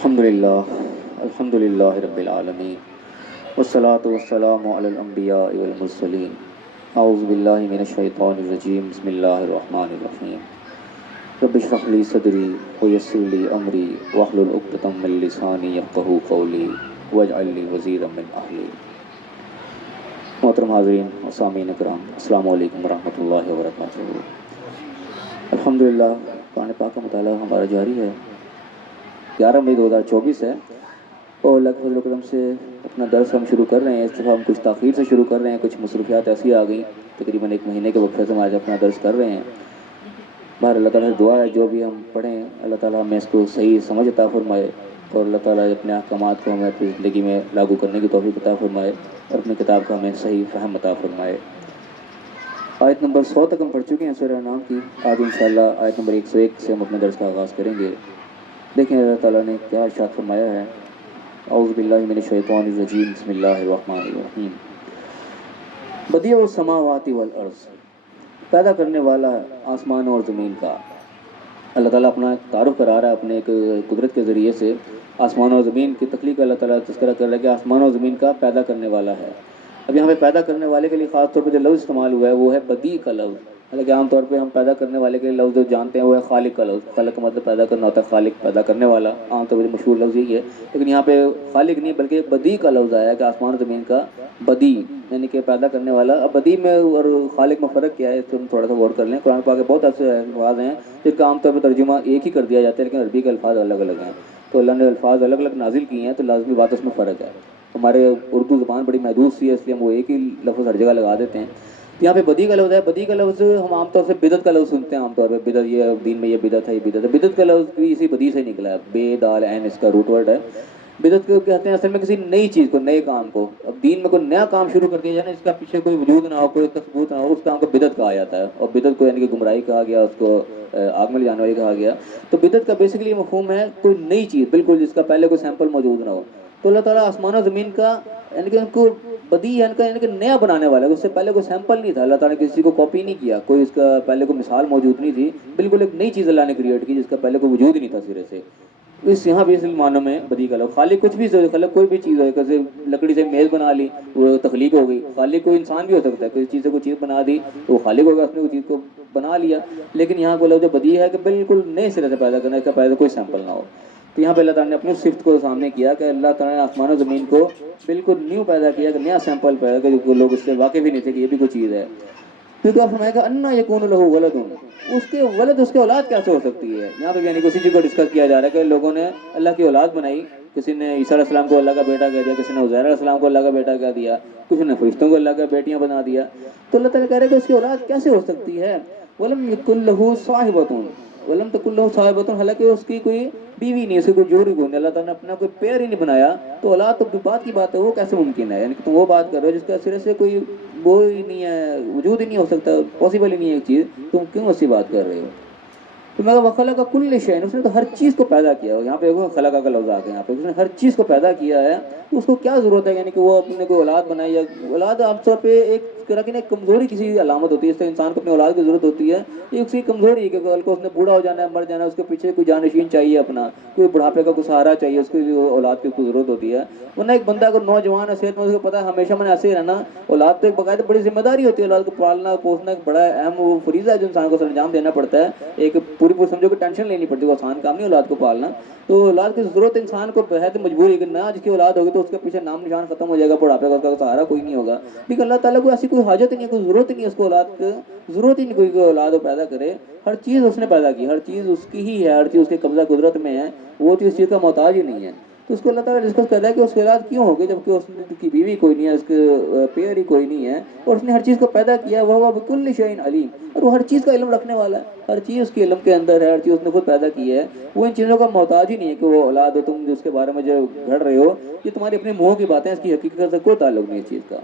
الحمد للہ رب العالمین والصلاة والسلام علی الانبیاء والمرسلین اعوذ باللہ من الشیطان الرجیم بسم اللہ الرحمن الرحیم رب اشرح لی صدری ویسر لی امری واحلل عقدۃ من لسانی یفقہوا قولی واجعل لی وزیرا من اہلی۔ محترم حاضرین و سامعین کرام، السلام علیکم ورحمۃ اللہ وبرکاتہ۔ الحمدللہ قرآن پاک کا مطالعہ ہمارا جاری ہے۔ 11 مئی 2024 ہے اور اللہ کے فضل و کرم سے اپنا درس ہم شروع کر رہے ہیں۔ اس دفعہ ہم کچھ تاخیر سے شروع کر رہے ہیں، کچھ مصروفیات ایسی آ گئیں، تقریباً 1 مہینے کے وقفے سے ہم آج اپنا درس کر رہے ہیں۔ باہر اللہ تعالیٰ سے دعا ہے جو بھی ہم پڑھیں اللہ تعالیٰ ہمیں اس کو صحیح سمجھ عطا فرمائے اور اللہ تعالیٰ اپنے احکامات کو ہمیں اپنی زندگی میں لاگو کرنے کی توفیق عطا فرمائے اور اپنی کتاب کا ہمیں صحیح فہم عطا فرمائے۔ آیت نمبر 100 تک ہم پڑھ چکے ہیں سورہ انعام کی۔ آج انشاءاللہ آیت نمبر 101 سے ہم اپنے درس کا آغاز کریں گے۔ دیکھیں اللہ تعالیٰ نے کیا ارشاد فرمایا ہے۔ اعوذ باللہ من الشیطان الرجیم بسم اللہ الرحمن الرحیم۔ بدیع السماوات والارض، پیدا کرنے والا آسمان اور زمین کا۔ اللہ تعالیٰ اپنا تعارف کرا رہا ہے اپنے ایک قدرت کے ذریعے سے۔ آسمان اور زمین کی تخلیق کا اللہ تعالیٰ تذکرہ کر رہا ہے کہ آسمان اور زمین کا پیدا کرنے والا ہے۔ اب یہاں پہ پیدا کرنے والے کے لیے خاص طور پہ جو لفظ استعمال ہوا ہے وہ ہے بدیع کا لفظ۔ حالانکہ عام طور پہ ہم پیدا کرنے والے کے لفظ جو جانتے ہیں وہ ہے خالق کا لفظ۔ خالق کا مطلب پیدا کرنا ہوتا ہے، خالق پیدا کرنے والا، عام طور پہ مشہور لفظ یہی ہے۔ لیکن یہاں پہ خالق نہیں بلکہ ایک بدیع کا لفظ آیا ہے کہ آسمان و زمین کا بدیع، یعنی کہ پیدا کرنے والا۔ اب بدیع میں اور خالق میں فرق کیا ہے اس پہ ہم تھوڑا سا غور کر لیں۔ قرآن پاک کے بہت ایسے الفاظ ہیں جن کا عام طور پہ ترجمہ ایک ہی کر دیا جاتا ہے لیکن عربی کے الفاظ الگ الگ ہیں، تو اللہ نے الفاظ الگ الگ نازل کیے ہیں تو لازمی بات اس میں فرق ہے۔ ہمارے اردو زبان بڑی محدود سی ہے اس لیے ہم وہ ایک ہی لفظ ہر جگہ لگا دیتے ہیں۔ یہاں پہ بدیع کا لفظ ہے۔ بدیع کا لفظ ہم عام طور سے بدعت کا لفظ سنتے ہیں، عام طور پہ بدعت، یہ دین میں یہ بدعت ہے، یہ بدعت ہے۔ بدعت کا لفظ بھی اسی بدیع سے نکلا ہے، بے دال عین اس کا روٹ ورڈ ہے۔ بدعت کو کہتے ہیں اصل میں کسی نئی چیز کو، نئے کام کو۔ اب دین میں کوئی نیا کام شروع کر دیا جائے نا، اس کا پیچھے کوئی وجود نہ ہو، کوئی ثبوت نہ ہو، اس کام کو بدعت کہا جاتا ہے۔ اور بدعت کو یعنی کہ گمراہی کہا گیا، اس کو آگ میں لے جانے والی کہا گیا۔ تو بدعت کا بیسیکلی مفہوم ہے کوئی نئی چیز بالکل جس کا پہلے کوئی سیمپل موجود نہ ہو۔ تو اللہ تعالیٰ آسمان و زمین کا یعنی کہ ان کو بدیع یعنی کہ نیا بنانے والا ہے، اس سے پہلے کوئی سیمپل نہیں تھا۔ اللہ تعالیٰ نے کسی کو کاپی نہیں کیا، کوئی اس کا پہلے کوئی مثال موجود نہیں تھی، بالکل ایک نئی چیز اللہ نے کریٹ کی جس کا پہلے کوئی وجود ہی نہیں تھا سرے سے۔ اس یہاں بھی اس معنوں میں بدیع کا لفظ خالق کچھ بھی خالق کوئی بھی چیز ہو، جیسے لکڑی سے میز بنا لی وہ تخلیق ہو گئی۔ خالق کوئی انسان بھی ہو سکتا ہے، کوئی چیز سے کوئی چیز بنا دی تو وہ خالق ہوگا، اس نے کوئی چیز کو بنا لیا۔ لیکن یہاں کو لفظ جو بدیع ہے کہ بالکل نئے سرے سے پیدا کرنا، اس کا پہلے کوئی سیمپل نہ ہو۔ تو یہاں پہ اللہ تعالیٰ نے اپنی صفت کو سامنے کیا کہ اللہ تعالیٰ نے آسمان و زمین کو بالکل نیو پیدا کیا، کہ نیا سیمپل پیدا کیا جو لوگ اس سے واقف ہی نہیں تھے کہ یہ بھی کوئی چیز ہے۔ کیونکہ آپ فرمائے گا انا یکون لہ ولد، اس کے ولد، اس کے اولاد کیسے ہو سکتی ہے۔ یہاں پہ یعنی کہ اسی چیز کو ڈسکس کیا جا رہا ہے کہ لوگوں نے اللہ کی اولاد بنائی، کسی نے عیسیٰ علیہ السلام کو اللہ کا بیٹا کہہ دیا، کسی نے عزیر علیہ السلام کو اللہ کا بیٹا کہہ دیا، کسی نے فرشتوں کو اللہ کا بیٹیاں بنا دیا۔ تو اللہ تعالیٰ کہہ رہا ہے کہ اس کی اولاد کیسے ہو سکتی ہے۔ ولم یکن لہ صاحبۃ، ولم تکن لہ صاحبۃ، حالانکہ اس کی کوئی بیوی نہیں، اس کی کوئی جوڑی کوئی نہیں، اللہ تعالیٰ نے اپنا کوئی پیر ہی نہیں بنایا، تو اولاد تو بات کی بات ہے، وہ کیسے ممکن ہے۔ یعنی کہ تم وہ بات کر رہے ہو جس کا سرے سے کوئی وہ ہی نہیں ہے، وجود ہی نہیں ہو سکتا، پاسبل ہی نہیں ہے ایک چیز، تم کیوں ایسی بات کر رہے ہو۔ تو میں وخلق کل شیء، اس نے تو ہر چیز کو پیدا کیا ہو۔ یہاں پہ خلق کا لفظ آ کے یہاں پہ اس نے ہر چیز کو پیدا کیا ہے، تو اس کو کیا ضرورت ہے یعنی کہ وہ اپنے کوئی اولاد بنائے۔ یا اولاد عام طور پہ ایک کمزوری کسی علامت ہوتی ہے، اس سے انسان کو اپنی اولاد کی ضرورت ہوتی ہے، یہ اسی کمزوری ہے کہ کل کو اس نے بوڑھا ہو جانا ہے، مر جانا ہے، اس کے پیچھے کوئی جانشین چاہیے، اپنا کوئی بڑھاپے کا کوئی سہارا چاہیے، اس کی اولاد کی ضرورت ہوتی ہے۔ ورنہ ایک بندہ اگر نوجوان ہے، صحت مند، اس کو پتا ہے ہمیشہ میں نے ایسے ہی رہنا، اولاد تو ایک باقاعدہ بڑی ذمہ داری ہوتی ہے، اولاد کو پالنا پوسنا ایک بڑا اہم وہ فریضہ ہے جو انسان کو سر انجام دینا پڑتا ہے، ایک پوری سمجھو کہ ٹینشن لینی پڑتی ہے، وہ آسان کام نہیں اولاد کو پالنا۔ تو اولاد کی ضرورت انسان کو بہت مجبوری ہے کہ نہ جس کی اولاد ہوگی تو اس کے پیچھے نام نشان ختم ہو جائے گا، بڑھاپے کا اس کا سہارا کوئی نہیں ہوگا۔ لیکن اللہ تعالیٰ کو ایسی کوئی حاجت نہیں ہے، کوئی ضرورت ہی نہیں ہے اس کو اولاد کی، ضرورت ہی نہیں کوئی اولاد پیدا کرے۔ ہر چیز اس نے پیدا کی، ہر چیز اس کی ہی ہے، ہر چیز اس کے قبضہ قدرت میں ہے، وہ چیز چیز کا محتاج ہی نہیں ہے۔ تو اس کو اللہ تعالیٰ ڈسکس کر رہا ہے کہ اس کی اولاد کیوں ہوگی جبکہ اس کی بیوی کوئی نہیں ہے، اس کے پیئر ہی کوئی نہیں ہے، اور اس نے ہر چیز کو پیدا کیا، وہ بکل شیء علیم، اور وہ ہر چیز کا علم رکھنے والا ہے، ہر چیز اس کے علم کے اندر ہے، ہر چیز اس نے خود پیدا کی ہے، وہ ان چیزوں کا محتاج ہی نہیں ہے کہ وہ اولاد ہو تم جس کے بارے میں جو گھڑ رہے ہو، یہ تمہاری اپنے منہ کی باتیں، اس کی حقیقت سے کوئی تعلق نہیں اس چیز کا۔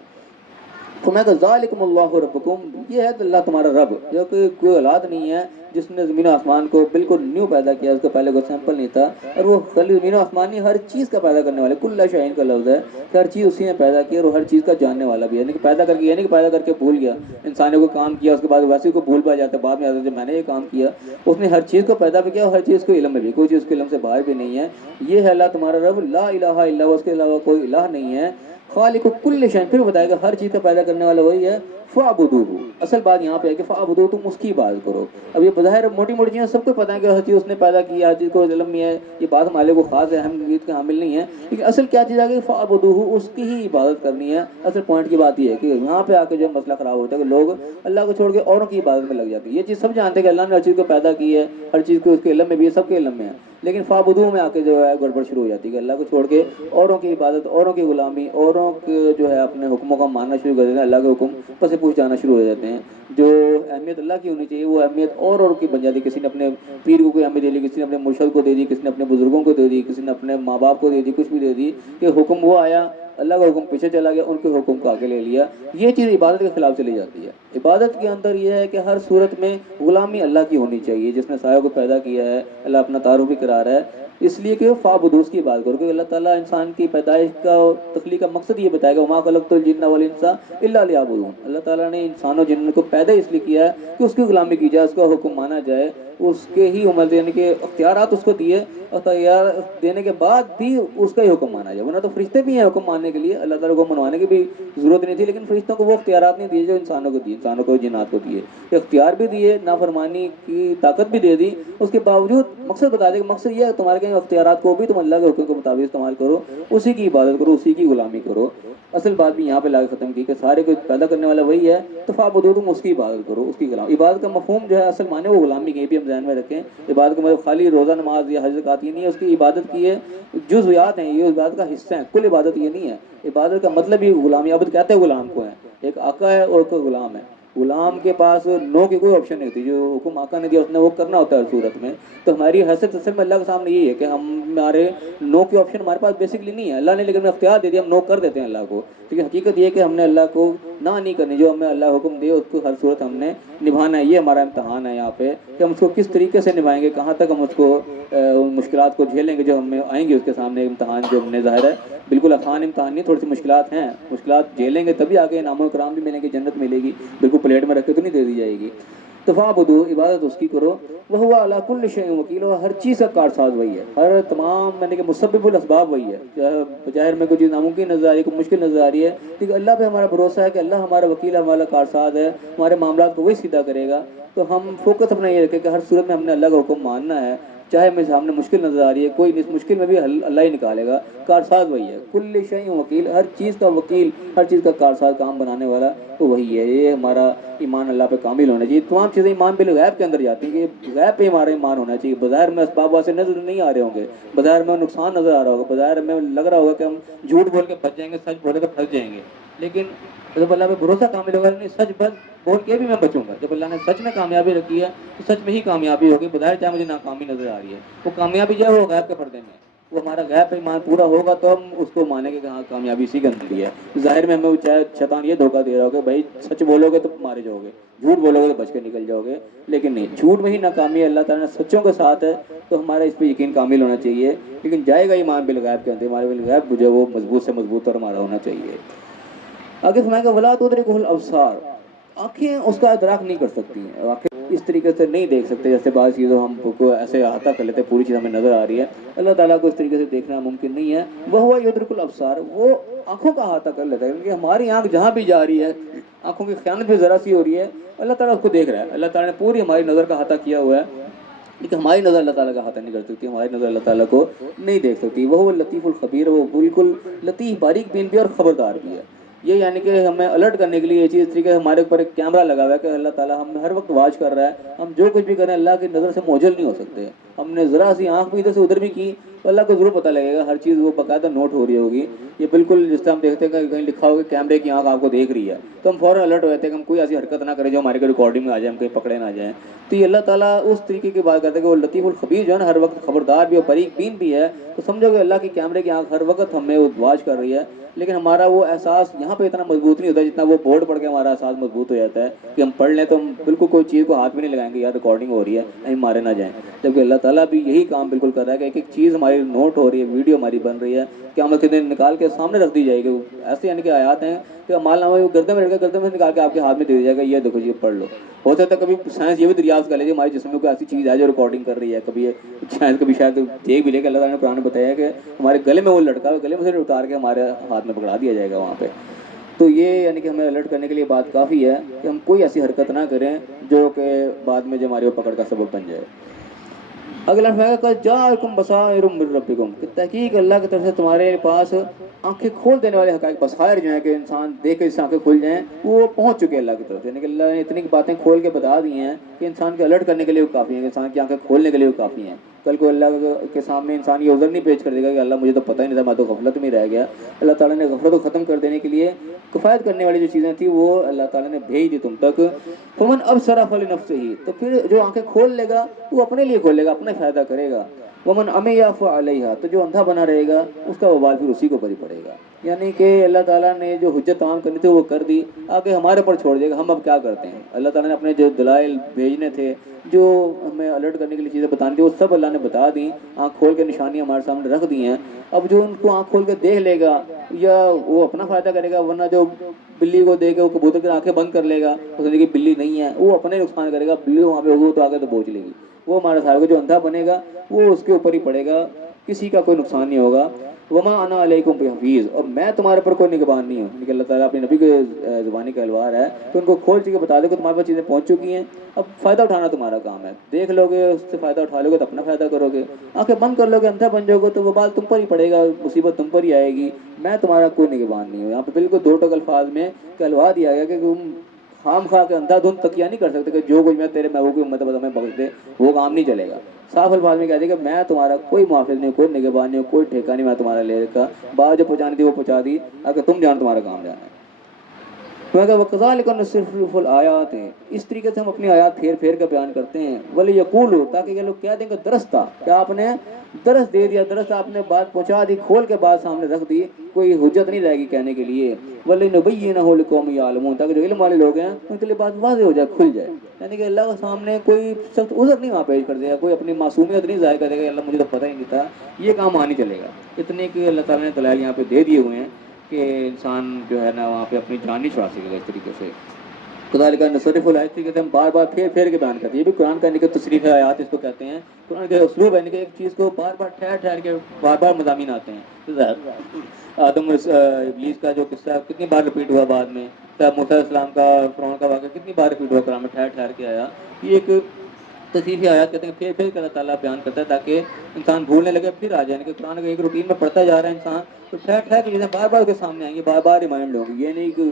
فرمایا کہ ذالکم اللہ ربکم، یہ ہے اللہ تمہارا رب، جو کہ کوئی اولاد نہیں ہے، جس نے زمین و آسمان کو بالکل نیو پیدا کیا، اس کا پہلے کوئی سیمپل نہیں تھا، اور وہ خالی زمین و آسمان نہیں، ہر چیز کا پیدا کرنے والے، کل شیء کا لفظ ہے کہ ہر چیز اسی نے پیدا کی، اور وہ ہر چیز کا جاننے والا بھی ہے، یعنی کہ پیدا کر کے، یعنی کہ پیدا کر کے بھول گیا، انسانوں کو کام کیا، اس کے بعد ویسے کو بھول پا جاتا ہے، بعد میں آتا ہے جب میں نے یہ کام کیا، اس نے ہر چیز کو پیدا بھی کیا، اور ہر چیز کو علم میں بھی، کوئی چیز کے علم سے باہر بھی نہیں ہے، یہ ہے اللہ تمہارا رب، لا الہ الا ہوا، اس کے علاوہ کوئی الہ نہیں ہے، خالق کل شیء، پھر بتائے گا ہر چیز کا پیدا کرنے والا وہی ہے، فاعبدوہ، اصل بات یہاں پہ ہے کہ فاعبدوہ، تم اس کی عبادت کرو۔ اب یہ بظاہر موٹی موٹی چیزیں سب کو پتہ ہے کہ ہر چیز اس نے پیدا کی ہے، ہر چیز کو علم میں ہے، یہ بات ہمارے کو خاص ہے، ہم عید کے حامل نہیں ہیں، لیکن اصل کیا چیز ہے کہ فاعبدوہ، اس کی ہی عبادت کرنی ہے۔ اصل پوائنٹ کی بات یہ ہے کہ یہاں پہ آ کے جو مسئلہ خراب ہوتا ہے کہ لوگ اللہ کو چھوڑ کے اوروں کی عبادت میں لگ جاتے ہیں۔ یہ چیز سب جانتے ہیں کہ اللہ نے ہر چیز کو پیدا کی ہے، ہر چیز کو اس کے علم میں بھی ہے، سب کے علم میں ہے، لیکن فاعبدوہ میں آ کے جو ہے گڑبڑ شروع ہو جاتی ہے کہ اللہ کو چھوڑ کے اوروں کی عبادت، اوروں کی غلامی، اوروں کے جو ہے اپنے حکموں کا ماننا شروع کر دیتے ہیں، اللہ کے حکم پس پوچھ جانا شروع ہو جاتے ہیں۔ جو اہمیت اللہ کی ہونی چاہیے وہ اہمیت اور کی بن جاتی ہے، کسی نے اپنے پیر کو کوئی اہمیت دے لی، کسی نے اپنے مرشد کو دے دی، کسی نے اپنے بزرگوں کو دے دی، کسی نے اپنے ماں باپ کو دے دی، کچھ بھی دے دی، کہ حکم وہ آیا، اللہ کا حکم پیچھے چلا گیا، ان کے حکم کو آگے لے لیا، یہ چیز عبادت کے خلاف چلی جاتی ہے۔ عبادت کے اندر یہ ہے کہ ہر صورت میں غلامی اللہ کی ہونی چاہیے، جس نے سایہ کو پیدا کیا ہے، اللہ اپنا تعارف بھی کرا رہا ہے، اس لیے کہ فاعبدوہ کی بات کرو کہ اللہ تعالیٰ انسان کی پیدائش کا اور تخلیق کا مقصد یہ بتائے گا، وما خلقت الجن والانس الا لیعبدون، اللہ تعالیٰ نے انسانوں جن کو پیدا اس لیے کیا ہے کہ اس کی غلامی کی جائے، اس کا حکم مانا جائے، اس کے ہی عمل، یعنی کہ اختیارات اس کو دیے، اور اختیار دینے کے بعد بھی اس کا ہی حکم مانا جائے، ورنہ تو فرشتے بھی ہیں حکم ماننے کے لیے، اللہ تعالیٰ کو منوانے کی بھی ضرورت نہیں تھی، لیکن فرشتوں کو وہ اختیارات نہیں دیے جو انسانوں کو دیے، انسانوں کو جنات کو دیے، اختیار بھی دیے، نافرمانی کی طاقت بھی دے دی، اس کے باوجود مقصد بتا دے کہ مقصد یہ ہے تمہارے کہیں اختیارات کو بھی تم اللہ کے حکم کے مطابق استعمال کرو، اسی کی عبادت کرو، اسی کی غلامی کرو۔ اصل بات بھی یہاں پہ لا کے ختم کی کہ سارے کو پیدا کرنے والا وہی ہے، تو فاعبدوہ، تم اس کی عبادت کرو، اس کی غلامی۔ عبادت کا مفہوم جو ہے اصل معنی وہ غلامی کی، بھی ہم ذہن میں رکھیں، عبادت کا مطلب خالی روزہ نماز یا حج زکات یہ نہیں ہے، اس کی عبادت کی ہے، جزویات ہیں، یہ عبادت کا حصہ ہیں، کل عبادت یہ نہیں ہے۔ عبادت کا مطلب ہی غلامی، عبد کہتے ہیں غلام کو ہے، ایک آقا ہے اور کوئی غلام ہے، غلام کے پاس نو کی کوئی آپشن نہیں ہوتی، جو حکم آقا نے دیا اس نے وہ کرنا ہوتا ہے ہر صورت میں۔ تو ہماری حیثیت اصل میں اللہ کے سامنے یہی ہے کہ ہمارے نو کی آپشن ہمارے پاس بیسکلی نہیں ہے، اللہ نے لیکن ہمیں اختیار دے دیا، ہم نو کر دیتے ہیں اللہ کو، لیکن حقیقت یہ ہے کہ ہم نے اللہ کو نہ نہیں کرنی، جو ہمیں اللہ حکم دے اس کو ہر صورت ہم نے نبھانا ہے۔ یہ ہمارا امتحان ہے یہاں پہ کہ ہم اس کو کس طریقے سے نبھائیں گے، کہاں تک ہم اس کو ان مشکلات کو جھیلیں گے جو ہمیں آئیں گے اس کے سامنے، امتحان جو ہم نے ظاہر ہے بالکل آسان امتحان نہیں، تھوڑی سی مشکلات ہیں، مشکلات جھیلیں گے تبھی آگے انعام و کرام بھی ملیں گے، جنت ملے گی، بالکل پلیٹ میں رکھ کے تو نہیں دے دی جائے گی۔ تو فاعبدوہ، عبادت اس کی کرو، وہو علی کل شیء وکیل، ہر چیز کا کارساز وہی ہے، ہر تمام یعنی کہ مسبب الاسباب وہی ہے، ظاہر میں کوئی چیز ناممکن نظر آ رہی ہے، کوئی مشکل نظر آ رہی ہے، لیکن اللہ پہ ہمارا بھروسہ ہے کہ اللہ ہمارا وکیل ہے، ہمارا کارساز ہے، ہمارے معاملات کو وہی سیدھا کرے گا۔ تو ہم فوکس اپنا یہ رکھیں کہ ہر صورت میں ہم نے اللہ کا حکم ماننا ہے، چاہے ہمیں سامنے مشکل نظر آ رہی ہے، کوئی اس مشکل میں بھی حل اللہ ہی نکالے گا، کارساز وہی ہے، کل شیء وکیل، ہر چیز کا وکیل، ہر چیز کا کارساز، کام بنانے والا تو وہی ہے۔ یہ ہمارا ایمان اللہ پہ کامل ہونا چاہیے، تمام چیزیں ایمان بالغیب کے اندر جاتی ہیں کہ غیب پہ ہمارا ایمان ہونا چاہیے، بظاہر میں اسباب واسے نظر نہیں آ رہے ہوں گے، بظاہر میں نقصان نظر آ رہا ہوگا، بظاہر میں لگ رہا ہوگا کہ ہم جھوٹ بول کے بچ جائیں گے، سچ بولے تو پھنس جائیں گے، لیکن جب اللہ پہ بھروسہ کامل ہوگا نہیں سچ بول کے بھی میں بچوں گا، جب اللہ نے سچ میں کامیابی رکھی ہے تو سچ میں ہی کامیابی ہوگی، بظاہر چاہے مجھے ناکامی نظر آ رہی ہے، وہ کامیابی جو ہے وہ غیب کے پردے میں ہے، وہ ہمارا غیب پہ ایمان پورا ہوگا تو ہم اس کو مانیں گے کہ ہاں کامیابی اسی کے اندر ہی ہے۔ ظاہر میں ہمیں چاہے شیطان یہ دھوکہ دے رہا ہو کہ بھائی سچ بولو گے تو مارے جاؤ گے، جھوٹ بولو گے تو بچ کے نکل جاؤ گے، لیکن نہیں، جھوٹ میں ہی ناکامی ہے، اللہ تعالیٰ نے سچوں کے ساتھ ہے، تو ہمارا اس پہ یقین کامل ہونا چاہیے، لیکن جائے گا ایمان بالغیب کے اندر، ہمارے بالغیب جو وہ مضبوط سے مضبوط اور ہمارا ہونا چاہیے۔ آگے سنائے گا ولا تدرکہ الابصار، آنکھیں اس کا ادراک نہیں کر سکتی ہیں، آنکھیں اس طریقے سے نہیں دیکھ سکتے، جیسے بعض چیزوں ہم کو ایسے احاطہ کر لیتے پوری چیز ہمیں نظر آ رہی ہے، اللہ تعالیٰ کو اس طریقے سے دیکھنا ممکن نہیں ہے، وہو یدرک الابصار، وہ آنکھوں کا احاطہ کر لیتا ہے، کیونکہ ہماری آنکھ جہاں بھی جا رہی ہے، آنکھوں کی خیانت بھی ذرا سی ہو رہی ہے، اللہ تعالیٰ اس کو دیکھ رہا ہے، اللہ تعالیٰ نے پوری ہماری نظر کا احاطہ کیا ہوا ہے، لیکن ہماری نظر اللہ تعالیٰ کا احاطہ نہیں کر سکتی، ہماری نظر اللہ تعالیٰ کو نہیں دیکھ سکتی، وہ لطیف الخبیر، وہ بالکل لطیف باریک بین بھی اور خبردار بھی ہے۔ یہ یعنی کہ ہمیں الرٹ کرنے کے لیے یہ چیز طریقے ہمارے اوپر ایک کیمرہ لگا ہوا ہے کہ اللہ تعالیٰ ہم ہر وقت واچ کر رہا ہے، ہم جو کچھ بھی کریں اللہ کی نظر سے موجل نہیں ہو سکتے، ہم نے ذرا سی آنکھ بھی ادھر سے ادھر بھی کی تو اللہ کو ضرور پتہ لگے گا، ہر چیز وہ باقاعدہ نوٹ ہو رہی ہوگی. یہ بالکل جس طرح ہم دیکھتے ہیں کہ کہیں لکھا ہوگا کیمرے کی آنکھ آپ کو دیکھ رہی ہے تو ہم فوراً الرٹ ہو جاتے ہیں کہ ہم کوئی ایسی حرکت نہ کریں جو ہمارے کو ریکارڈنگ میں آ جائے، ہم کہیں پکڑے نہ جائیں. تو یہ اللہ تعالیٰ اس طریقے کی بات کرتا ہے کہ وہ لطیف الخبیر جو ہے نا، ہر وقت خبردار بھی اور باریک بین بھی ہے. تو سمجھو کہ اللہ کی کیمرے کی آنکھ ہر وقت ہمیں واچ کر رہی ہے، لیکن ہمارا وہ احساس یہاں پہ اتنا مضبوط نہیں ہوتا جتنا وہ بورڈ پڑھ کے ہمارا احساس مضبوط ہو جاتا ہے کہ ہم پڑھ لیں تو ہم بالکل کوئی چیز کو ہاتھ بھی نہیں لگائیں گے یار ریکارڈنگ ہو رہی ہے کہیں مارے نہ جائیں. جبکہ اللہ تعالیٰ بھی یہی کام بالکل کر رہا ہے کہ ایک ایک چیز ہماری نوٹ ہو رہی ہے، ویڈیو ہماری بن رہی ہے کہ ہم کتنے نکال کے سامنے رکھ دی جائے گی. ایسے یعنی کہ آیات ہیں کہ مال نامہ وہ گردن میں رکھ کے گردن میں نکال کے آپ کے ہاتھ میں دے دیا جائے گا، یہ دیکھو جی پڑھ لو. ہو سکتا ہے کبھی سائنس یہ بھی دریافت کر لیجیے ہمارے جسم میں کوئی ایسی چیز ہے جو ریکارڈنگ کر رہی ہے، کبھی شاید دیکھ بھی لے کہ اللہ تعالیٰ نے قرآن میں بتایا کہ ہمارے گلے میں وہ لٹکا ہے، گلے میں سے اتار کے ہمارے ہاتھ میں پکڑا دیا جائے گا وہاں پہ. تو یہ یعنی کہ ہمیں الرٹ کرنے کے لیے بات کافی ہے کہ ہم کوئی ایسی حرکت نہ کریں جو کہ بعد میں جو ہماری وہ پکڑ کا سبب بن جائے. اگلا فرمایا جاءکم بصائر من ربکم، کہ تحقیق اللہ کی طرف سے تمہارے پاس آنکھیں کھول دینے والے حقائق بصائر جو ہیں کہ انسان دیکھ کے اس سے آنکھیں کھل جائیں، وہ پہنچ چکے اللہ کی طرف سے. یعنی کہ اللہ نے اتنی باتیں کھول کے بتا دی ہیں کہ انسان کے الرٹ کرنے کے لیے وہ کافی ہیں، انسان کی آنکھیں کھولنے کے لیے وہ کافی ہیں. کل کو اللہ کے سامنے انسان یہ عذر نہیں پیش کر دے گا کہ اللہ مجھے تو پتہ ہی نہیں تھا، میں تو غفلت میں رہ گیا. اللہ تعالیٰ نے غفلت کو ختم کر دینے کے لیے کفایت کرنے والی جو چیزیں تھیں وہ اللہ تعالیٰ نے بھیج دی تم تک. فمن ابصر فلنفسہ، تو پھر جو آنکھیں کھول لے گا وہ اپنے لیے کھول لے گا، اپنا فائدہ کرے گا. ومن عمی فعلیہا، تو جو اندھا بنا رہے گا اس کا وبال پھر اسی کو بری پڑے گا. یعنی کہ اللہ تعالیٰ نے جو حجت تمام کرنی تھی وہ کر دی، آگے ہمارے پر چھوڑ دے گا ہم اب کیا کرتے ہیں. اللہ تعالیٰ نے اپنے جو دلائل بھیجنے تھے، جو ہمیں الرٹ کرنے کے لیے چیزیں بتانی تھی، وہ سب اللہ نے بتا دیں، آنکھ کھول کے نشانیاں ہمارے سامنے رکھ دی ہیں. اب جو ان کو آنکھ کھول کے دیکھ لے گا یا وہ اپنا فائدہ کرے گا، ورنہ جو بلی کو دیکھ کے وہ کبوتر کی آنکھیں بند کر لے گا، اس نے کہ بلی نہیں ہے، وہ اپنے نقصان کرے گا. بلی وہاں پہ ہوگی تو آگے تو بوجھ لے گی، وہ ہمارا ساتھ ہوگا. جو اندھا بنے گا وہ اس کے اوپر ہی پڑے گا، کسی کا کوئی نقصان نہیں ہوگا. وما انا علیکم بحفیظ، اور میں تمہارے پر کوئی نگہبان نہیں ہوں. کہ اللہ تعالیٰ اپنے نبی کے زبانی کا الوار ہے تو ان کو کھول کے بتا دے کہ تمہارے پاس چیزیں پہنچ چکی ہیں، اب فائدہ اٹھانا تمہارا کام ہے. دیکھ لو گے اس سے فائدہ اٹھا لو گے تو اپنا فائدہ کرو گے، آنکھیں بند کر لو گے اندھا بن جاؤ گے تو وہ بال تم پر ہی پڑے گا، مصیبت تم پر ہی آئے گی. میں تمہارا کوئی نگہبان نہیں ہوں. یہاں پہ بالکل دو ٹوک الفاظ میں کہلوا دیا گیا کہ تم خام خواہ کے اندھا دھند تکیہ نہیں کر سکتے کہ جو کچھ میں تیرے محبوب کی امت ہے ہمیں بخش دے، وہ کام نہیں چلے گا. صاف الفاظ میں کہہ دیا کہ میں تمہارا کوئی محافظ نہیں، کوئی نگہبان نہیں، کوئی ٹھیکہ نہیں میں تمہارا لے رکھا. بات جو پہنچانی تھی وہ پہنچا دی، اگر تم جان تمہارا کام جانا ہے. وَكَذَلِكَ نُصَرِّفُ الْآيَاتِ، اس طریقے سے ہم اپنی آیات پھیر پھیر کے بیان کرتے ہیں. وَلِيَقُولُوا، تاکہ یہ لوگ کہہ دیں کہ درست تھا، کہ آپ نے درست دے دیا، درست آپ نے بات پہنچا دی، کھول کے بات سامنے رکھ دی، کوئی حجت نہیں رہے گی کہنے کے لیے. وَلِنُبَيِّنَهُ لِقَوْمٍ يَعْلَمُونَ، تاکہ جو علم والے لوگ ہیں ان کے لیے بات واضح ہو جائے، کھل جائے. یعنی کہ اللہ کے سامنے کوئی سخت عذر نہیں وہاں پیش کر دے گا، کوئی اپنی معصومیت نہیں ظاہر کر دے گا کہ اللہ مجھے تو پتہ ہی نہیں تھا. یہ کام وہاں نہیں چلے گا. اتنے کہ اللہ تعالیٰ نے دلائل یہاں پہ دے دیے ہوئے ہیں کہ انسان جو ہے نا وہاں پہ اپنی جان نہیں چھڑا سکے گا اس طریقے سے. کذالک نصرف الآیات، کہتے ہیں بار بار پھیر پھیر کے بیان کرتے ہیں. یہ بھی قرآن کا کہ تصریف آیات اس کو کہتے ہیں. قرآن کے اسلوب ہے کہ ایک چیز کو بار بار ٹھہر ٹھہر کے بار بار مضامین آتے ہیں. آدم ابلیس کا جو قصہ ہے کتنی بار رپیٹ ہوا، بعد میں موسیٰ علیہ السلام کا فرعون کا واقعہ کتنی بار رپیٹ ہوا قرآن میں، ٹھہر ٹھہر کے آیا. یہ ایک تصریف آیات کہتے ہیں پھر پھر کے اللہ تعالیٰ بیان کرتا ہے تاکہ انسان بھولنے لگے پھر آ جائے. کہ قرآن کا ایک روٹین میں پڑھتا جا رہا ہے انسان تو ٹھہر ٹھہر کی چیزیں بار بار کے سامنے آئیں گی، بار بار ریمائنڈ ہوں گی. یہ نہیں کہ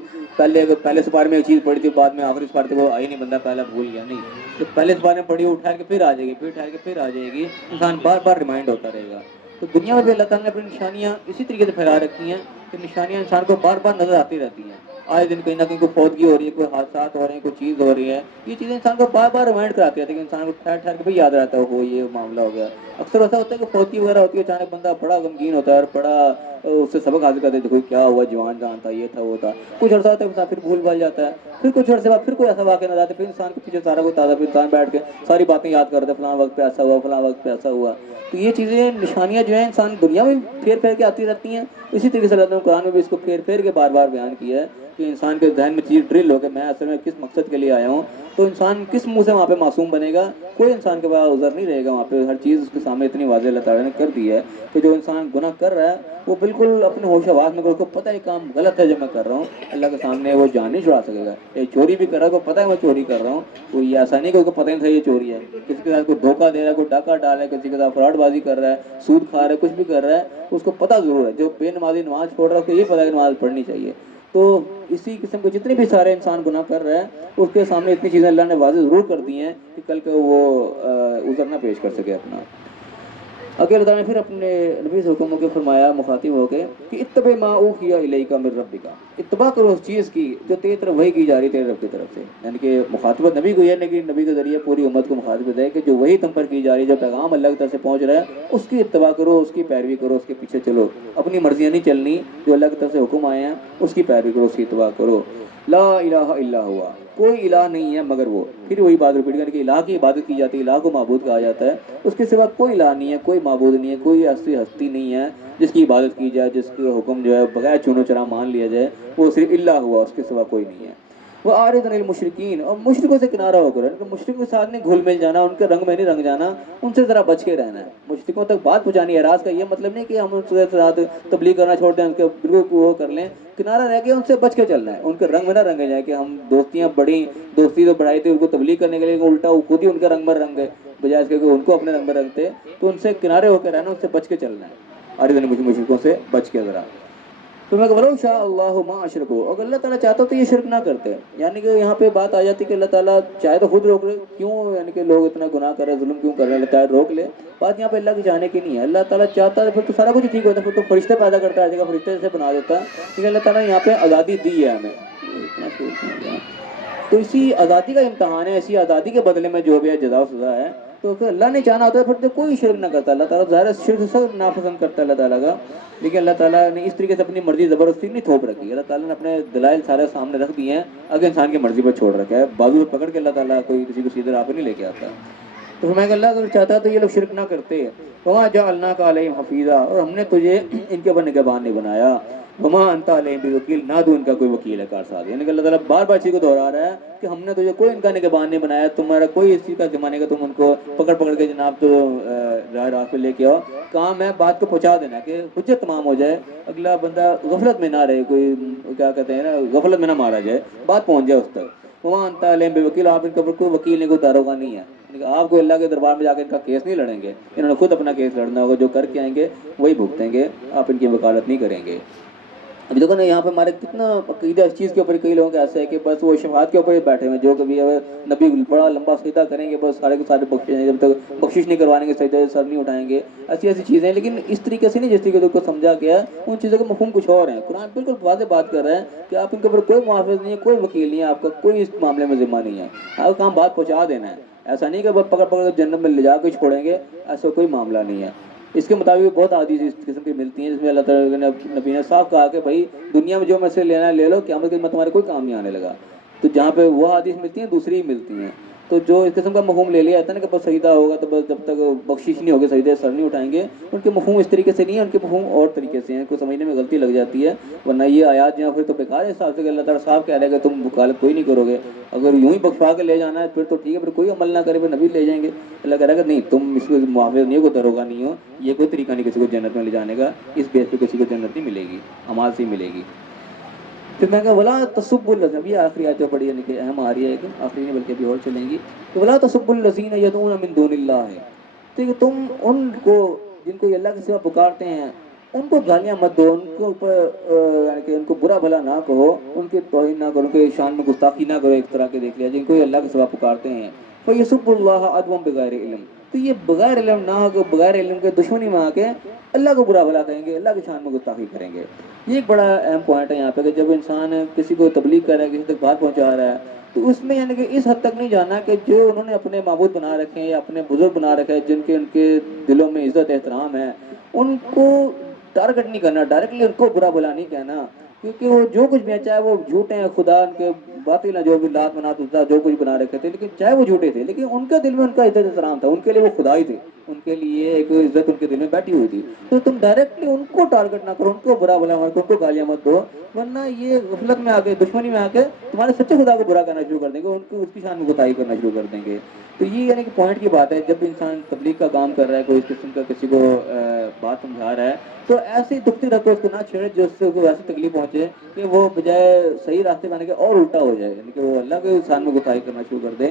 پہلے سپارے میں ایک چیز پڑھی تھی بعد میں آخری سپارے تک وہ آئی نہیں، بندہ پہلا بھول گیا. نہیں، تو پہلے سپارے میں پڑھی وہ ٹھہر کے پھر آ جائے گی، پھر ٹھہر کے پھر آ جائے گی، انسان بار بار ریمائنڈ ہوتا رہے گا. تو دنیا میں بھی اللہ تعالیٰ نے اپنی نشانیاں اسی طریقے سے پھیلا رکھی ہیں کہ نشانیاں انسان کو بار بار نظر آتی رہتی ہیں. آئے دن کہیں نہ کہیں کوئی فوتگی ہو رہی ہے، کوئی حادثات ہو رہے ہیں، کوئی چیز ہو رہی ہے. یہ چیزیں انسان کو بار بار ریمائنڈ کراتی رہتی ہیں کہ انسان کو ٹھہر ٹھہر کے بھی یاد رہتا ہے ہو یہ معاملہ ہو گیا. اکثر ایسا ہوتا ہے کہ فوتگی وغیرہ ہوتی ہے، اچانک بندہ بڑا غمگین ہوتا ہے اور بڑا اس سے سبق حاصل کرتے دیکھو کیا ہوا، جوان جان تھا، یہ تھا وہ تھا. کچھ عرصہ ہوتا ہے پھر بھول بھال جاتا ہے، پھر کچھ عرصے بعد پھر کوئی ایسا واقعہ نہ جاتا ہے، پھر انسان کے پیچھے سارا کوئی تازہ، پھر انسان بیٹھ کے ساری باتیں یاد کرتا ہے، فلاں وقت پہ ایسا ہوا، فلاں وقت پہ ایسا ہوا. تو یہ چیزیں نشانیاں جو ہیں انسان دنیا میں پھیر پھیر کے آتی رہتی ہیں. اسی طریقے سے اللہ تعالیٰ نے قرآن میں بھی اس کو پھیر پھیر کے بار بار بیان کیا ہے کہ انسان کے ذہن میں چیز ڈرل ہو کہ میں اصل میں کس مقصد کے لیے آیا ہوں. تو انسان کس منہ سے وہاں پہ معصوم بنے گا، کوئی انسان کے پاس عذر نہیں رہے گا وہاں پہ. ہر چیز اس کے سامنے اتنی واضح اللہ تعالیٰ نے کر دی ہے کہ جو انسان گناہ کر رہا ہے وہ بالکل اپنے ہوش آواز میں اس کو پتہ ہے کام غلط ہے جو میں کر رہا ہوں، اللہ کے سامنے وہ جان نہیں چھڑا سکے گا. یہ چوری بھی کر رہا ہے، کو پتہ ہے میں چوری کر رہا ہوں، کوئی ایسا نہیں کہ اس کو پتہ نہیں تھا یہ چوری ہے. کسی کے ساتھ کوئی دھوکہ دے رہا ہے، کوئی ڈاکہ ڈال رہا ہے، کسی کے ساتھ فراڈ بازی کر رہا ہے، سود کھا رہا ہے، کچھ بھی کر رہا ہے، اس کو پتہ ضرور ہے. جو بے نمازی نماز چھوڑ رہا ہے اس کو یہ پتہ ہے کہ نماز پڑھنی چاہیے. تو اسی قسم کے جتنے بھی سارے انسان گناہ کر رہے ہیں اس کے سامنے اتنی چیزیں اللہ نے واضح ضرور کر دی ہیں کہ کل کو وہ عذر نہ پیش کر سکے اپنا. آگے اللہ تعالیٰ نے پھر اپنے نبی سے حکم کے فرمایا مخاطب ہو کے کہ اتبع ما اوحی الیک من ربک، اتباع کرو اس چیز کی جو تیری طرف وحی کی جا رہی تیرے رب کی طرف سے. یعنی کہ مخاطبت نبی کو یہ نہیں کہ نبی کے ذریعے پوری امت کو مخاطبت ہے کہ جو وہی تم پر کی جا رہی ہے، جو پیغام اللہ کی طرف سے پہنچ رہا ہے اس کی اتباع کرو، اس کی پیروی کرو، اس کے پیچھے چلو. اپنی مرضیاں نہیں چلنی، جو اللہ کی طرف سے حکم آئے ہیں اس کی پیروی کرو، اس کی اتباع کرو. لا الہ الا ہوا، کوئی الہ نہیں ہے مگر وہ. پھر وہی بات ریپیٹ کریں کہ الہ کی عبادت کی جاتی ہے، الہ کو معبود کہا جاتا ہے. اس کے سوا کوئی الہ نہیں ہے، کوئی معبود نہیں ہے، کوئی ایسی ہستی نہیں ہے جس کی عبادت کی جائے، جس کے حکم جو ہے بغیر چونو چرا مان لیا جائے. وہ صرف اللہ ہوا، اس کے سوا کوئی نہیں ہے. وہ عارض عن المشرکین، اور مشرکوں سے کنارہ ہو کر، مشرکوں کے ساتھ نہیں گھل مل جانا، ان کے رنگ میں نہیں رنگ جانا، ان سے ذرا بچ کے رہنا ہے. مشرکوں تک بات پہنچانی ہے. راز کا یہ مطلب نہیں کہ ہم ان کے ساتھ تبلیغ کرنا چھوڑ دیں، ان کے بالکل وہ کر لیں. کنارہ رہ کے ان سے بچ کے چلنا ہے، ان کے رنگ میں نہ رنگے جائے کہ ہم دوستیاں بڑی دوستی تو بڑھائی تھی ان کو تبلیغ کرنے کے لیے، الٹا وہ خود ہی ان کے رنگ میں رنگ گئے بجائے اس کے کہ ان کو اپنے رنگ میں رنگتے. تو ان سے کنارے ہو کے رہنا، ان سے بچ کے چلنا ہے، عارض عن مشرکوں سے بچ کے ذرا. تو میں کہ ولو شاء اللہ ما اشرکوا، اگر اللہ تعالیٰ چاہتا تو یہ شرک نہ کرتے. یعنی کہ یہاں پہ بات آ جاتی کہ اللہ تعالیٰ چاہے تو خود روک لے، کیوں یعنی کہ لوگ اتنا گناہ کر رہے ہیں، ظلم کیوں کر رہے ہیں، اللہ تعالیٰ روک لے. بات یہاں پہ اللہ کی چاہنے کی نہیں ہے. اللہ تعالیٰ چاہتا ہے پھر تو سارا کچھ ٹھیک ہوتا ہے، پھر تو فرشتے پیدا کرتا ہے، جگہ فرشتے سے بنا دیتا ہے. لیکن اللہ تعالیٰ نے یہاں پہ آزادی دی ہے ہمیں، تو اسی آزادی کا امتحان ہے. اسی آزادی کے بدلے میں جو بھی ہے جزا و سزا ہے. تو اگر اللہ نے چاہنا ہوتا ہے پھر تو کوئی شرک نہ کرتا. اللہ تعالیٰ ظاہر شرک سے سب ناپسند کرتا ہے اللہ تعالیٰ کا، لیکن اللہ تعالیٰ نے اس طریقے سے اپنی مرضی زبردستی نہیں تھوپ رکھی. اللہ تعالیٰ نے اپنے دلائل سارے سامنے رکھ دیے ہیں، اگر انسان کی مرضی پر چھوڑ رکھا ہے. بازو سے پکڑ کے اللہ تعالیٰ کوئی کسی کو سیدھے راہ پہ نہیں لے کے آتا. تو فرمایا کہ اللہ اگر چاہتا تو یہ لوگ شرک نہ کرتے. وما جعلناک علیہم حفیظا، اور ہم نے تجھے ان کے اوپر نگہبان نہیں بنایا. وما انت علیہم بوکیل، نہ تو ان کا کوئی وکیل ہے کارساز. یعنی کہ اللہ تعالیٰ بار بار چیز کو دہرا رہا ہے کہ ہم نے تجھے کوئی ان کا نگہبان نہیں بنایا، تمہارا کوئی اس چیز کا ذمہ نہیں کہ تم ان کو پکڑ پکڑ کے جناب تو راہ پہ لے کے آؤ. کام ہے بات کو پہنچا دینا کہ حجت تمام ہو جائے، اگلا بندہ غفلت میں نہ رہے، کوئی کیا کہتے ہیں نا غفلت میں نہ مارا جائے، بات پہنچ جائے اس تک. وما انت علیہم بوکیل، آپ ان کے اوپر کوئی وکیل نہیں، کوئی داروغہ نہیں ہے. آپ کو اللہ کے دربار میں جا کے ان کا کیس نہیں لڑیں گے، انہوں نے خود اپنا کیس لڑنا ہوگا. جو کر کے آئیں گے وہی بھگتیں گے، آپ ان کی وکالت نہیں کریں گے. ابھی دیکھو نا یہاں پہ ہمارے کتنا عقیدہ اس چیز کے اوپر، کئی لوگوں کے ایسے ہے کہ بس وہ شفاعت کے اوپر ہی بیٹھے ہوئے، جو کبھی نبی بڑا لمبا سجدہ کریں گے بس سارے کے سارے بخش جائیں گے، جب تک بخشش نہیں کروائیں گے سجدے سر نہیں اٹھائیں گے. ایسی ایسی چیزیں ہیں، لیکن اس طریقے سے نہیں جس طریقے سے کو سمجھا گیا ان چیزوں کے مفہوم کچھ اور ہیں. قرآن بالکل واضح بات کر رہے ہیں کہ آپ ان کے اوپر کوئی محافظ نہیں ہے، کوئی وکیل نہیں ہے، آپ کا کوئی اس معاملے میں ذمہ نہیں ہے. آپ کا کام بات پہنچا دینا ہے. ایسا نہیں کہ بس پکڑ پکڑ کے جنت میں لے جا کے چھوڑیں گے، ایسا کوئی معاملہ نہیں ہے. اس کے مطابق بہت حدیث اس قسم کی ملتی ہیں جس میں اللہ تعالیٰ نے نبی نے صاف کہا کہ بھائی دنیا میں جو میں سے لینا ہے لے لو، قیامت کے دن میں تمہارے کوئی کام نہیں آنے لگا. تو جہاں پہ وہ حدیث ملتی ہیں دوسری ہی ملتی ہیں. تو جو اس قسم کا مفہوم لے لیا جاتا ہے نا کہ بس سجدہ ہوگا تو بس جب تک بخشش نہیں ہوگی سجدے سر نہیں اٹھائیں گے، ان کے مفہوم اس طریقے سے نہیں ہے، ان کے مفہوم اور طریقے سے ہیں. کوئی سمجھنے میں غلطی لگ جاتی ہے، ورنہ یہ آیات جو ہیں پھر تو بیکار ہے اس حساب سے کہ اللہ تعالیٰ صاحب کہہ رہے کہ تم وکالت کوئی نہیں کرو گے. اگر یوں ہی بخشوا کے لے جانا ہے پھر تو ٹھیک ہے، پھر کوئی عمل نہ کرے پھر نبی لے جائیں گے. اللہ کہہ رہا ہے کہ نہیں تم اس کو محافظ نہیں ہو، کوئی داروغہ نہیں ہو، یہ کوئی طریقہ نہیں کسی کو جنت میں لے جانے کا. اس بیس پہ کسی کو جنت نہیں ملے گی، اعمال سے ہی ملے گی. پھر میں کہا ولا تسبوا الذین، یہ آخری آیت جو پڑھی یعنی کہ اہم آ رہی ہے، کہ آخری نہیں بلکہ ابھی اور چلیں گی. تو ولا تسبوا الذین یدعون من دون اللہ ہے، تو تم ان کو جن کو یہ اللہ کے سوا پکارتے ہیں ان کو گالیاں مت دو، ان کے اوپر یعنی کہ ان کو برا بھلا نہ کہو، ان کی توہین نہ کرو، ان کے شان میں گستاخی نہ کرو. ایک طرح کے دیکھ لیا جن کو یہ اللہ کے سوا پکارتے ہیں. فَيَسُبُّ اللَّهَ عَدْوًا بِغَيْرِ علم، تو یہ بغیر علم نہ ہو، بغیر علم کے دشمنی میں آ کے اللہ کو برا بھلا کہیں گے، اللہ کی شان میں گستاخی کریں گے. یہ ایک بڑا اہم پوائنٹ ہے یہاں پہ کہ جب انسان کسی کو تبلیغ کر رہا ہے، کسی تک بات پہنچا رہا ہے، تو اس میں یعنی کہ اس حد تک نہیں جانا کہ جو انہوں نے اپنے معبود بنا رکھے ہیں یا اپنے بزرگ بنا رکھے ہیں جن کے ان کے دلوں میں عزت احترام ہے، ان کو ٹارگٹ نہیں کرنا، ڈائریکٹلی ان کو برا بھلا نہیں کہنا. کیونکہ وہ جو کچھ بھی چاہے وہ جھوٹے ہیں، خدا ان کے باطل جو بھی لات منات جو کچھ بنا رکھے تھے، لیکن چاہے وہ جھوٹے تھے لیکن ان کے دل میں ان کا عزت احترام تھا، ان کے لیے وہ خدا ہی تھے، ان کے لیے ایک عزت ان کے دل میں بیٹھی ہوئی تھی. تو تم ڈائریکٹلی ان کو ٹارگٹ نہ کرو، ان کو برا بھلا مت، ان کو گالیاں مت دو، ورنہ یہ غفلت میں آ کے دشمنی میں آ کے تمہارے سچے خدا کو برا کرنا شروع کر دیں گے، ان کو اس کی شان میں گتائی کرنا شروع کر دیں گے. تو یہ یعنی کہ پوائنٹ کی بات ہے، جب انسان تبلیغ کا کام کر رہا ہے، کوئی اس قسم کا کسی کو بات سمجھا رہا ہے، تو ایسی دکھتی رکھو اس کو نہ چھیڑے جو اس سے ایسی تکلیف پہنچے کہ وہ بجائے صحیح راستے میں آنے کے اور الٹا ہو جائے، یعنی کہ وہ اللہ کے شان میں گتائی کرنا شروع کر دے.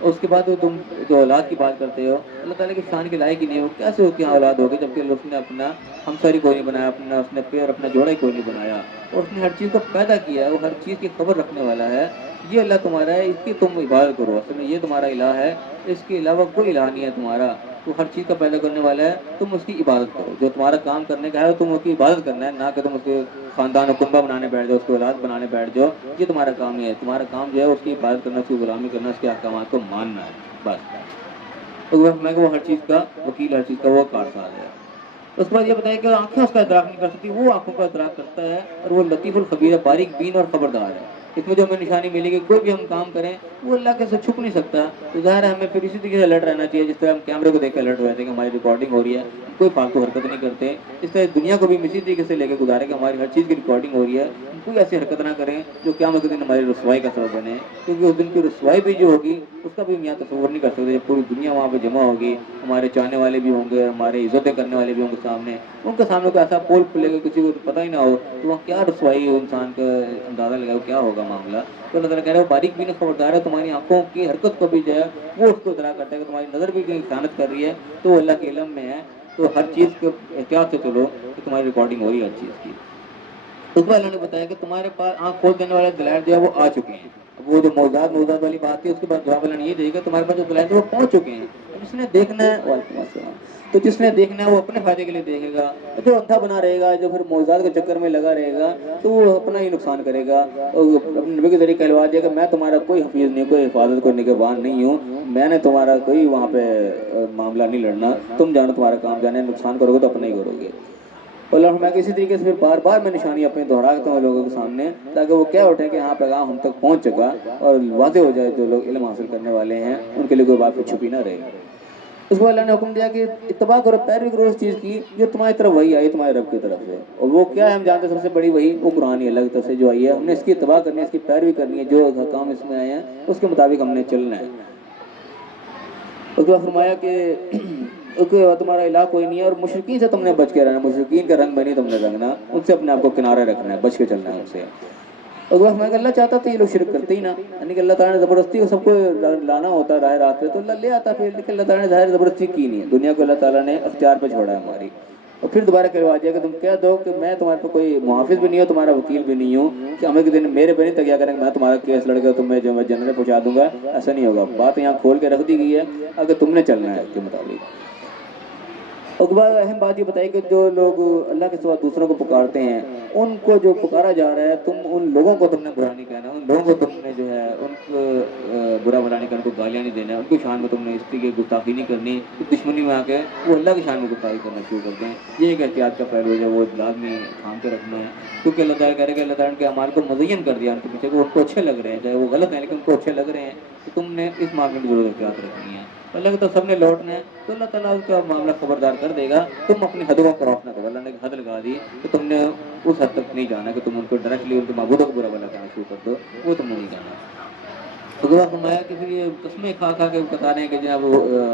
اور اس کے بعد تم جو اولاد کی بات کرتے ہو، اللہ تعالیٰ کی شان کے لائق ہی نہیں ہو، کیسے ہو کہ ہاں اولاد ہوگی، جبکہ اس نے اپنا ہمسر ہی کوئی نہیں بنایا، اس نے پیر اپنا جوڑا ہی کوئی نہیں بنایا، اور اس نے ہر چیز کو پیدا کیا ہے، وہ ہر چیز کی خبر رکھنے والا ہے. یہ اللہ تمہارا ہے، اس کی تم عبادت کرو. اصل میں یہ تمہارا الہ ہے، اس کے علاوہ کوئی الہ نہیں ہے تمہارا. وہ ہر چیز کا پیدا کرنے والا ہے، تم اس کی عبادت کرو. جو تمہارا کام کرنے کا ہے تم اس کی عبادت کرنا ہے، نہ کہ تم اس کے خاندان و کنبہ بنانے بیٹھ جاؤ، اس کی اولاد بنانے بیٹھ جاؤ. یہ تمہارا کام نہیں ہے. تمہارا کام جو ہے اس کی عبادت کرنا، اس کی غلامی کرنا، اس کے احکامات کو ماننا ہے بس. تو میں کہ وہ ہر چیز کا وکیل، ہر چیز کا وہ کارساز ہے. اس کے بعد یہ بتایا کہ آنکھیں اس کا ادراک نہیں کر سکتی، وہ آنکھوں کا ادراک کرتا ہے، اور وہ لطیف الخبیر ہے، باریک بین اور خبردار ہے. اس میں جو ہمیں نشانی ملے گی، کوئی بھی ہم کام کریں وہ اللہ کے سے چھپ نہیں سکتا. تو ظاہر ہے ہمیں پھر اسی طریقے سے الرٹ رہنا چاہیے، جس طرح ہم کیمرے کو دیکھ کے الرٹ رہتے ہیں کہ ہماری ریکارڈنگ ہو رہی ہے، کوئی فالتو حرکت نہیں کرتے. اس طرح دنیا کو بھی اسی طریقے سے لے کے گزارے کہ ہماری ہر چیز کی ریکارڈنگ ہو رہی ہے، کوئی ایسی حرکت نہ کریں جو قیامت کے دن ہماری رسوائی کا سبب بنے. کیونکہ اس دن کی رسوائی بھی جو ہوگی اس کا بھی میاں تصور نہیں کر سکتے. جب پوری دنیا وہاں پہ جمع ہوگی، ہمارے چاہنے والے بھی ہوں گے، ہمارے عزتیں کرنے والے بھی ہوں گے سامنے، ان کے سامنے کو ایسا پول کھلے گا کسی کو پتہ ہی نہ ہو، تو وہاں کیا رسوائی انسان کا اندازہ لگا کیا ہوگا معاملہ. تو اللہ تعالیٰ کہہ رہے ہیں باریک بھی خبردار ہے، تمہاری آنکھوں کی حرکت کو بھی جو ہے وہ اس کو ادرا کرتا ہے کہ تمہاری نظر بھی کہیں خیانت کر رہی ہے تو وہ اللہ کے علم میں ہے. تو ہر چیز کو احتیاط سے چلو کہ تمہاری ریکارڈنگ ہو رہی ہے ہر چیز کی. اس میں اللہ نے بتایا کہ تمہارے پاس آنکھ کھول دینے والے دلائل جو ہے وہ آ چکے ہیں. اب وہ جو موضوعات والی بات تھی، اس کے بعد جواب اللہ نے یہ دے گا تمہارے پاس جو دلائل تھے وہ پہنچ چکے ہیں. جس نے دیکھنا ہے، وعلیکم السلام، تو جس نے دیکھنا ہے وہ اپنے فائدے کے لیے دیکھے گا. جو اندھا بنا رہے گا، جو پھر موضوعات کے چکر میں لگا رہے گا، تو وہ اپنا ہی نقصان کرے گا. اور اپنے نبی کے ذریعے کہلوا دیا کہ میں تمہارا کوئی حفیظ نہیں، کوئی حفاظت، کوئی نگہبان نہیں ہوں. میں نے تمہارا کوئی وہاں پہ معاملہ نہیں لڑنا. تم جانو تمہارا کام جانے، نقصان کرو گے تو اپنا ہی کرو گے. اللہ میں اسی طریقے سے پھر بار بار میں نشانی اپنی دہراتا ہوں لوگوں کے سامنے، تاکہ وہ کیا اٹھیں کہ ہاں پیغام ہم تک پہنچ چکا اور واضح ہو جائے جو لوگ علم حاصل کرنے والے ہیں ان کے لیے کوئی بات چھپی نہ رہے. اس کو اللہ نے حکم دیا کہ اتباع کرو، پیروی کرو اس چیز کی جو تمہاری طرف وہی آئی، تمہارے رب کی طرف سے. اور وہ کیا ہے ہم جانتے ہیں، سب سے بڑی وہی وہ قرآن ہی اللہ کی طرف سے جو آئی ہے. ہم نے اس کی اتباع کرنی ہے، اس کی پیروی کرنی ہے، جو حکام اس میں آئے ہیں اس کے مطابق ہم نے چلنا ہے. اس کو فرمایا کہ تمہارا الہ کوئی نہیں ہے، اور مشرکین سے تم نے بچ کے رہنا. مشرکین کا رنگ میں نہیں تم نے رنگنا، ان سے اپنے آپ کو کنارے رکھنا ہے، بچ کے چلنا ہے ان سے. اور وہ فرمایا کہ اللہ چاہتا تو یہ لوگ شرک کرتے ہی نا، یعنی کہ اللہ تعالیٰ نے زبردستی کو سب کو لانا ہوتا ہے راہ راست پہ تو اللہ لے آتا پھر. لیکن اللہ تعالیٰ نے ظاہر زبردستی کی نہیں ہے، دنیا کو اللہ تعالیٰ نے اختیار پہ چھوڑا ہے ہماری. اور پھر دوبارہ کہلوا دیا کہ تم کہہ دو کہ میں تمہارے پہ کوئی محافظ بھی نہیں ہوں، تمہارا وکیل بھی نہیں ہوں، کہ ہمیں کے دن میرے پہ نہیں تکیہ کریں کہ میں تمہارا کیس لڑ کر تمہیں جو میں جنت میں پہنچا دوں گا. ایسا نہیں ہوگا. بات یہاں کھول کے رکھ دی گئی ہے اگر تم نے چلنا ہے اس کے مطابق. اور دوبارہ اہم بات یہ بتائی کہ جو لوگ اللہ کے سوا دوسروں کو پکارتے ہیں، ان کو جو پکارا جا رہا ہے، تم ان لوگوں کو تم نے برا نہیں کہنا، ان لوگوں کو تم نے جو ہے ان کو برا بلا نہیں کرنا، ان کو گالیاں نہیں دینا، ان کی شان میں تم نے اس کی گستاخی نہیں کرنی. دشمنی میں آ کے وہ اللہ کی شان میں گستاخی کرنا شروع کر دیں. یہ ایک احتیاط کا پہلو ہے وہ لازمی تھام کے رکھنا ہے. کیونکہ اللہ تعالیٰ کہہ رہے کہ اللہ تعالیٰ کے اعمال کو مزین کر دیا ان کے پیچھے، کہ ان کو اچھے لگ رہے ہیں، چاہے وہ غلط ہیں لیکن ان کو اچھے لگ رہے ہیں. تو تم نے اس معاملے میں ضرور احتیاط رکھنی ہے. اللہ کی تو سب نے لوٹنا ہے، تو اللہ تعالیٰ اس کا معاملہ خبردار کر دے گا. تم اپنی حدوں کو کراس نہ کرو. اللہ نے ایک حد لگا دی کہ تم نے اس حد تک نہیں جانا کہ تم ان کو ڈائریکٹلی ان کے معبودوں کو برا بلا کہنا شروع کر دو، وہ تم نے نہیں جانا. تو گواہ فرمایا کہ پھر یہ قسمیں کھا کھا کے بتا رہے ہیں کہ جناب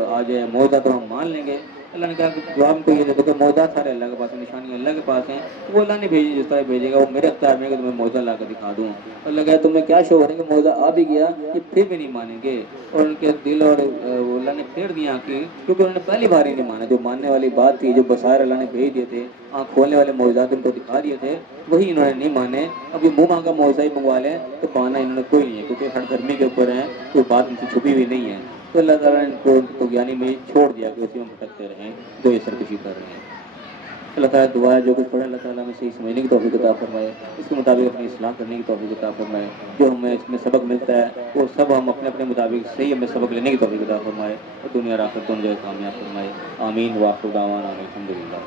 آ جائے موعدہ تو ہم مان لیں گے. اللہ نے کہا کہ جواب کو یہ دے دو کہ موعدات سارے اللہ کے پاس ہیں، نشانی اللہ کے پاس ہیں. تو وہ اللہ نے بھیجی، جس طرح بھیجے گا وہ میرے اختیار میں ہے کہ تمہیں موعدہ لا کر دکھا دوں. اللہ کہا تمہیں کیا شوق ہے کہ موعدہ آ بھی گیا یہ پھر بھی نہیں مانیں گے. اور ان کے دل اور اللہ نے پھیر دیا آنکھیں، کیونکہ انہوں نے پہلی بار ہی نہیں مانا. جو ماننے والی بات تھی، جو بصائر اللہ نے بھیج دیے تھے، آنکھ کھولنے والے معجزات ان کو دکھا دیے تھے، وہی انہوں نے نہیں مانے. اب یہ منہ مانگا معجزہ ہی منگوا لیں تو پانا انہوں نے کوئی نہیں ہے، کیونکہ ہر دھرمی کے اوپر ہیں، کوئی بات ان سے چھپی ہوئی نہیں ہے. تو اللہ تعالیٰ نے ان کو طغیانی میں چھوڑ دیا کہ اسی میں بھٹکتے رہیں جو یہ سرکشی کر رہے ہیں. اللہ تعالیٰ دعا ہے جو کچھ پڑھے اللہ تعالیٰ ہمیں صحیح سمجھنے کی توفیق عطا فرمائے، اس کے مطابق اپنی اصلاح کرنے کی توفیق عطا فرمائے. جو ہمیں اس میں سبق ملتا ہے وہ سب ہم اپنے اپنے مطابق صحیح ہمیں سبق لینے کی توفیق عطا فرمائے اور دنیا اور آخرت دونوں جگہ کامیاب فرمائے. آمین. وآخر دعوانا الحمدللہ.